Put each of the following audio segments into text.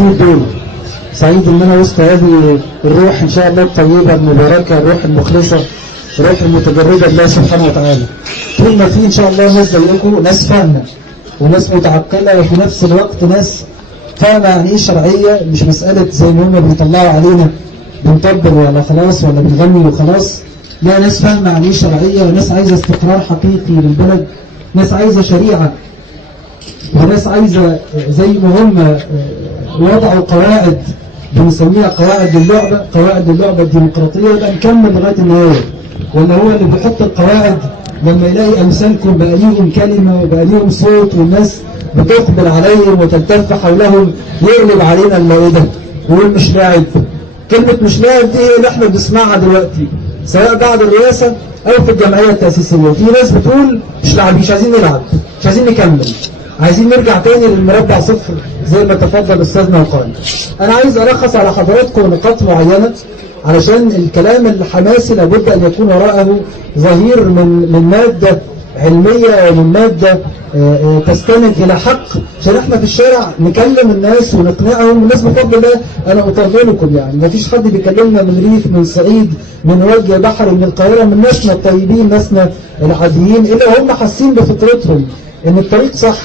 دول. سعيد ان انا وسط هذه الروح ان شاء الله الطيبه المباركه، الروح المخلصه، الروح المتجرده لله سبحانه وتعالى. طول ما في ان شاء الله ناس زيكم، ناس فاهمه وناس متعقله، وفي نفس الوقت ناس فاهمه يعني ايه شرعيه، مش مساله زي ما هم بيطلعوا علينا بنطبل ولا خلاص ولا بنغني وخلاص. لا، ناس فاهمه يعني ايه شرعيه، وناس عايزه استقرار حقيقي للبلد، ناس عايزه شريعه، وناس عايزه زي ما هم وضعوا قواعد بنسميها قواعد اللعبه، قواعد اللعبه الديمقراطيه، يبقى نكمل لغايه النهايه. ولا هو اللي بيحط القواعد لما يلاقي امثالكم بقى ليهم كلمه وبقى ليهم صوت والناس بتقبل عليهم وتلتف حولهم يقلب علينا المائده ويقول مش لاعب. كلمه مش لاعب دي اللي احنا بنسمعها دلوقتي سواء بعد الرئاسه او في الجمعيه التاسيسيه. في ناس بتقول مش لاعبين، مش عايزين نلعب، مش عايزين نكمل، عايزين نرجع تاني للمربع صفر زي ما تفضل استاذنا وقال. انا عايز الخص على حضراتكم نقاط معينه علشان الكلام الحماسي لابد ان يكون وراءه ظهير من ماده علميه ومن ماده تستند الى حق، عشان احنا في الشارع نكلم الناس ونقنعهم. الناس بفضل الله انا اطمنكم يعني ما فيش حد بيكلمنا من ريف، من صعيد، من وجه بحر، من القاهره، من ناسنا الطيبين، ناسنا العاديين، الا هم حاسين بفطرتهم ان الطريق صح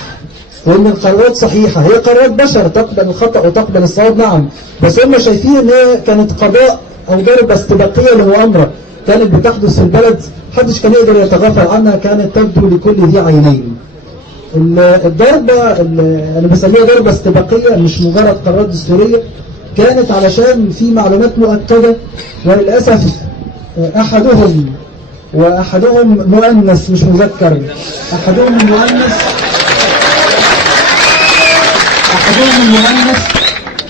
وان القرارات صحيحه. هي قرارات بشر تقبل الخطا وتقبل الصواب، نعم، بس هم شايفين ان هي كانت قضاء او ضربه استباقيه لمؤامره كانت بتحدث في البلد، محدش كان يقدر يتغافل عنها، كانت تبدو لكل ذي عينين. الضربه انا بسميها ضربه استباقيه مش مجرد قرارات دستوريه، كانت علشان في معلومات مؤكده، وللاسف احدهم مؤنث مش مذكر، احدهم المؤنث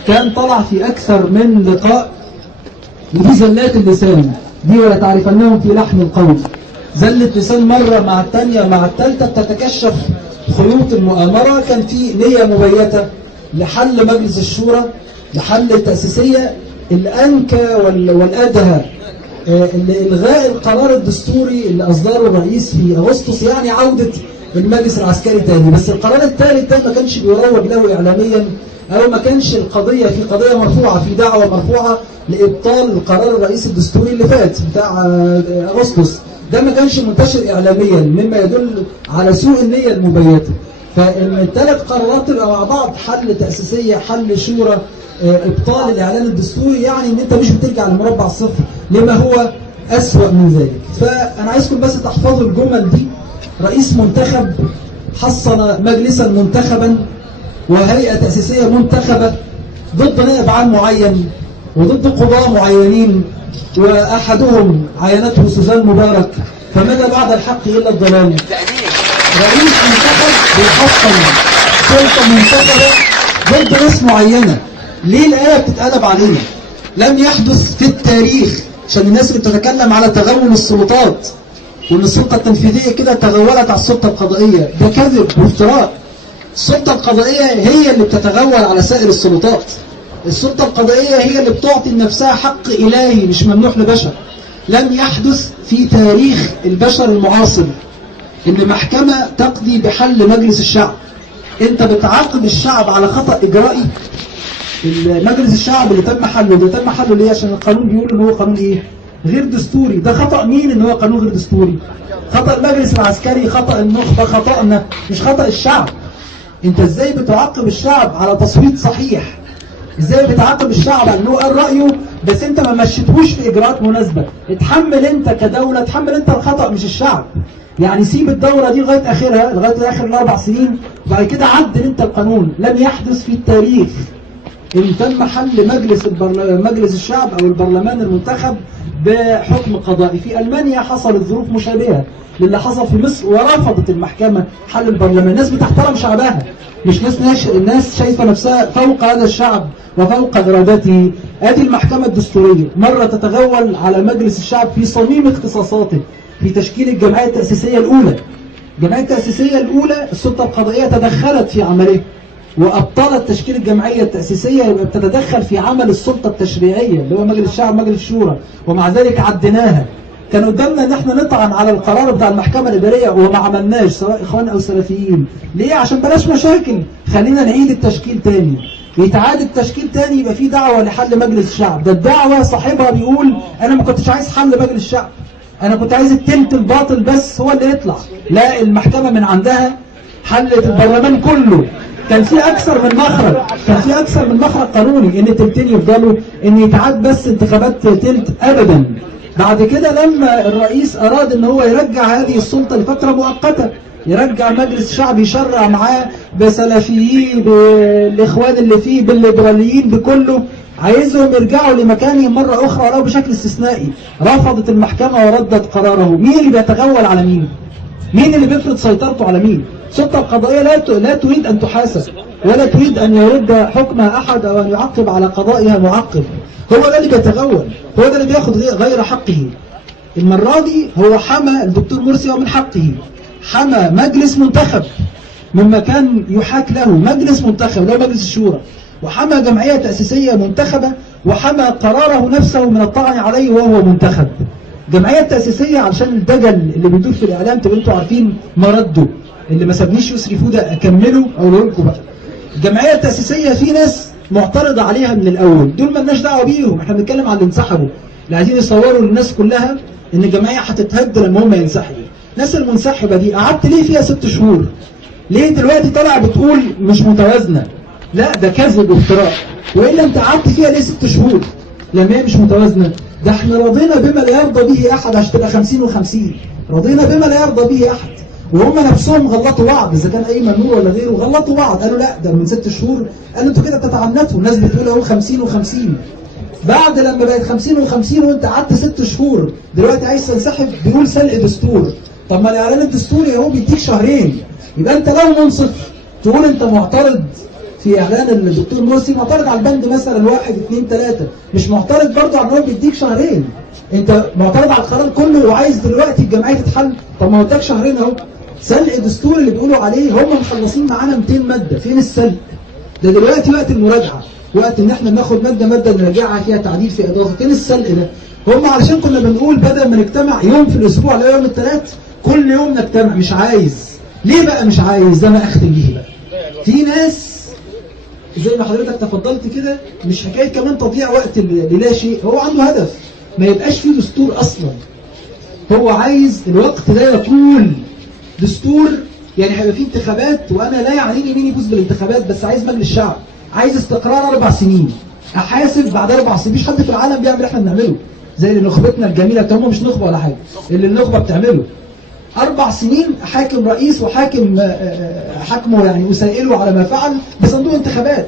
كان طلع في أكثر من لقاء وفي زلات اللسان دي ولا تعرفنهم في لحن القول. زلة لسان مرة مع الثانية مع الثالثة تتكشف خيوط المؤامرة. كان في نية مبيتة لحل مجلس الشورى، لحل التأسيسية، الأنكى والأدهى إلغاء القرار الدستوري اللي أصدره الرئيس في أغسطس، يعني عودة المجلس العسكري تاني. بس القرار الثالث ده ما كانش بيروج له إعلاميا، أو ما كانش القضية في قضية مرفوعة، في دعوة مرفوعة لإبطال القرار الرئيسي الدستوري اللي فات بتاع أغسطس. ده ما كانش منتشر إعلاميا، مما يدل على سوء النية المبيتة. فالثلاث قرارات تبقى مع بعض، حل تأسيسية، حل شورى، إبطال الإعلان الدستوري، يعني إن أنت مش بترجع لمربع الصفر لما هو أسوأ من ذلك. فأنا عايزكم بس تحفظوا الجمل دي: رئيس منتخب حصن مجلسا منتخبا وهيئة تأسيسية منتخبة ضد نائب عام معين وضد قضاة معينين، وأحدهم عينته سوزان مبارك، فماذا بعد الحق إلا الضلال. رئيس منتخب بيحصن سلطة منتخبة ضد ناس معينة. ليه الآية بتتقلب علينا؟ لم يحدث في التاريخ، عشان الناس اللي بتتكلم على تغول السلطات وان السلطة التنفيذية كده تغولت على السلطة القضائية، ده كذب وافتراء. السلطة القضائية هي اللي بتتغول على سائر السلطات. السلطة القضائية هي اللي بتعطي لنفسها حق إلهي مش ممنوح لبشر. لم يحدث في تاريخ البشر المعاصر ان محكمة تقضي بحل مجلس الشعب. انت بتعاقب الشعب على خطأ إجرائي. مجلس الشعب اللي تم حله ده تم حله ليه؟ عشان القانون بيقول ان هو قانون ايه؟ غير دستوري. ده خطأ مين ان هو قانون غير دستوري؟ خطأ المجلس العسكري، خطأ النخبة، خطأنا، مش خطأ الشعب. انت ازاي بتعاقب الشعب على تصويت صحيح؟ ازاي بتعاقب الشعب على انه قال رأيه بس انت ما مشيتهوش في اجراءات مناسبة؟ اتحمل انت كدولة، اتحمل انت الخطأ مش الشعب. يعني سيب الدورة دي لغاية اخرها، لغاية اخر ال4 سنين، وبعد كده عدل انت القانون. لم يحدث في التاريخ ان تم حل مجلس الشعب او البرلمان المنتخب بحكم قضائي. في ألمانيا حصلت ظروف مشابهة للي حصل في مصر، ورفضت المحكمة حل البرلمان. الناس بتحترم شعبها، مش الناس شايفة نفسها فوق هذا الشعب وفوق إرادته. ادي المحكمة الدستورية مرة تتغول على مجلس الشعب في صميم اختصاصاته في تشكيل الجمعية التأسيسية الأولى. الجمعية التأسيسية الأولى السلطة القضائية تدخلت في عملها وأبطلت تشكيل الجمعية التأسيسية، يبقى بتتدخل في عمل السلطة التشريعية اللي هو مجلس الشعب مجلس الشورى، ومع ذلك عديناها. كان قدامنا ان احنا نطعن على القرار بتاع المحكمة الإدارية وما عملناش، سواء إخوان أو سلفيين. ليه؟ عشان بلاش مشاكل، خلينا نعيد التشكيل تاني. يتعاد التشكيل تاني، يبقى في دعوة لحل مجلس الشعب. ده الدعوة صاحبها بيقول أنا ما كنتش عايز حل مجلس الشعب، أنا كنت عايز التلت الباطل بس هو اللي يطلع. لا، المحكمة من عندها حلت البرلمان كله. كان في أكثر من مخرج، كان في أكثر من مخرج قانوني، إن تلتين يفضلوا، إن يتعاد بس انتخابات تلت أبدا. بعد كده لما الرئيس أراد إن هو يرجع هذه السلطة لفترة مؤقتة، يرجع مجلس الشعب يشرع معاه بسلفيين، بالإخوان اللي فيه، بالليبراليين، بكله، عايزهم يرجعوا لمكانهم مرة أخرى ولو بشكل استثنائي. رفضت المحكمة وردت قراره. مين اللي بيتغول على مين؟ مين اللي بيفرض سيطرته على مين؟ السلطة القضائية لا تريد أن تحاسب، ولا تريد أن يرد حكمها أحد أو أن يعقب على قضائها معقب. هو ده اللي بيتغول، هو ده اللي بياخد غير حقه. المرة دي هو حمى الدكتور مرسي ومن حقه، حمى مجلس منتخب مما كان يحاك له، مجلس منتخب له مجلس الشورى، وحمى جمعية تأسيسية منتخبة، وحمى قراره نفسه من الطعن عليه وهو منتخب. الجمعية التأسيسية علشان الدجل اللي بيدور في الإعلام تبقوا انتوا عارفين مرده، اللي ما سابنيش يسري فوده أكمله أقوله لكم بقى. الجمعية التأسيسية في ناس معترضة عليها من الأول، دول مالناش دعوة بيهم، احنا بنتكلم عن اللي انسحبوا، اللي عايزين يصوروا للناس كلها إن الجمعية هتتهد لما هم ينسحبوا. الناس المنسحبة دي قعدت ليه فيها 6 شهور؟ ليه دلوقتي طالع بتقول مش متوازنة؟ لا، ده كذب وافتراء. وإلا أنت قعدت فيها ليه 6 شهور لما هي مش متوازنة؟ ده احنا رضينا بما لا يرضى به أحد عشان تبقى 50 و50، رضينا بما لا يرضى به أحد. وهم نفسهم غلطوا بعض، إذا كان أيمن نور ولا غيره غلطوا بعض، قالوا لا ده من 6 شهور، قالوا أنتوا كده بتتعنتوا، الناس بتقول أهو 50 و50. بعد لما بقت 50 و50 وأنت قعدت 6 شهور دلوقتي عايز تنسحب، بيقول سلق دستور. طب ما الإعلان الدستوري أهو بيديك شهرين، يبقى أنت لو منصف تقول أنت معترض في إعلان الدكتور مرسي، معترض على البند مثلا 1 2 3، مش معترض برضه على إنه بيديك شهرين. أنت معترض على القرار كله وعايز دلوقتي الجمعية تتحل، طب ما اداك شهرين أهو. سلق الدستور اللي بيقولوا عليه هم مخلصين معانا 200 مادة، فين السلق؟ ده دلوقتي وقت المراجعة، وقت إن إحنا بناخد مادة نراجعها فيها تعديل في إضافة، فين السلق ده؟ هم علشان كنا بنقول بدل ما نجتمع يوم في الأسبوع لا يوم الثلاث، كل يوم نجتمع، مش عايز. ليه بقى مش عايز؟ ده ما أختم بيه بقى. في ناس زي ما حضرتك تفضلت كده، مش حكاية كمان تضييع وقت للا شيء، هو عنده هدف ما يبقاش فيه دستور أصلا. هو عايز الوقت ده يطول. دستور يعني هيبقى فيه انتخابات، وأنا لا يعنيني مين يفوز بالانتخابات، بس عايز مجلس الشعب، عايز استقرار 4 سنين، أحاسب بعد 4 سنين. مفيش حد في العالم بيعمل اللي احنا بنعمله، زي اللي نخبتنا الجميلة، هم مش نخبة ولا حاجة، اللي النخبة بتعمله 4 سنين حاكم رئيس وحاكم حكمه يعني أسائله على ما فعل بصندوق انتخابات.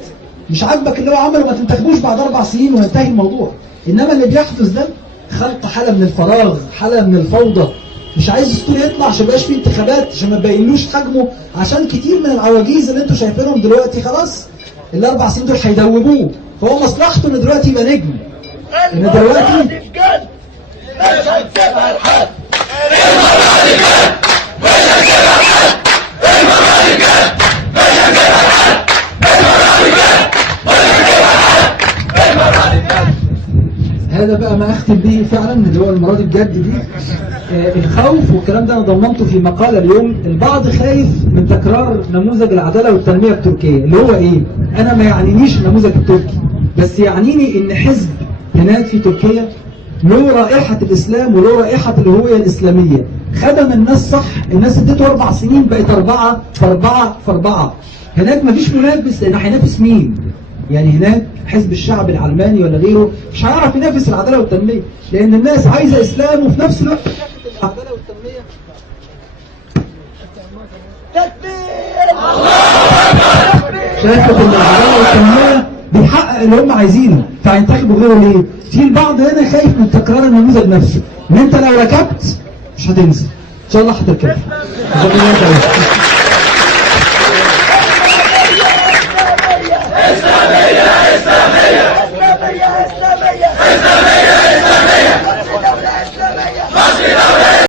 مش عاجبك اللي هو عمله، ما تنتخبوش بعد 4 سنين وينتهي الموضوع. إنما اللي بيحدث ده خلق حالة من الفراغ، حالة من الفوضى. مش عايز دستور يطلع عشان مبقاش فيه انتخابات، عشان ما تبينلوش حجمه، عشان كتير من العواجيز اللي انتوا شايفينهم دلوقتي خلاص ال4 سنين دول هيدوبوه، فهو مصلحته ان دلوقتي يبقى نجم. ان دلوقتي هذا بقى ما أختم به فعلا، اللي هو المراد الجد دي. الخوف والكلام ده أنا ضمنته في مقالة اليوم. البعض خايف من تكرار نموذج العدالة والتنمية التركية، اللي هو إيه؟ أنا ما يعنينيش النموذج التركي، بس يعنيني إن حزب هناك في تركيا له رائحة الإسلام وله رائحة الهوية الإسلامية، خدم الناس صح، الناس اديته 4 سنين بقت 4 في 4 في 4. هناك مفيش منافس، لأن هينافس مين؟ يعني هناك حزب الشعب العلماني ولا غيره مش هيعرف ينافس العدالة والتنمية، لأن الناس عايزة إسلام وفي نفس الوقت العدالة والتنمية. تكبير! شايفة إن العدالة والتنمية بيحقق اللي هم عايزينه، فهينتخبوا غيره ليه؟ في البعض هنا خايف من تكرار النموذج نفسه، إن أنت لو ركبت مش هتنزل، إن شاء الله هتركب.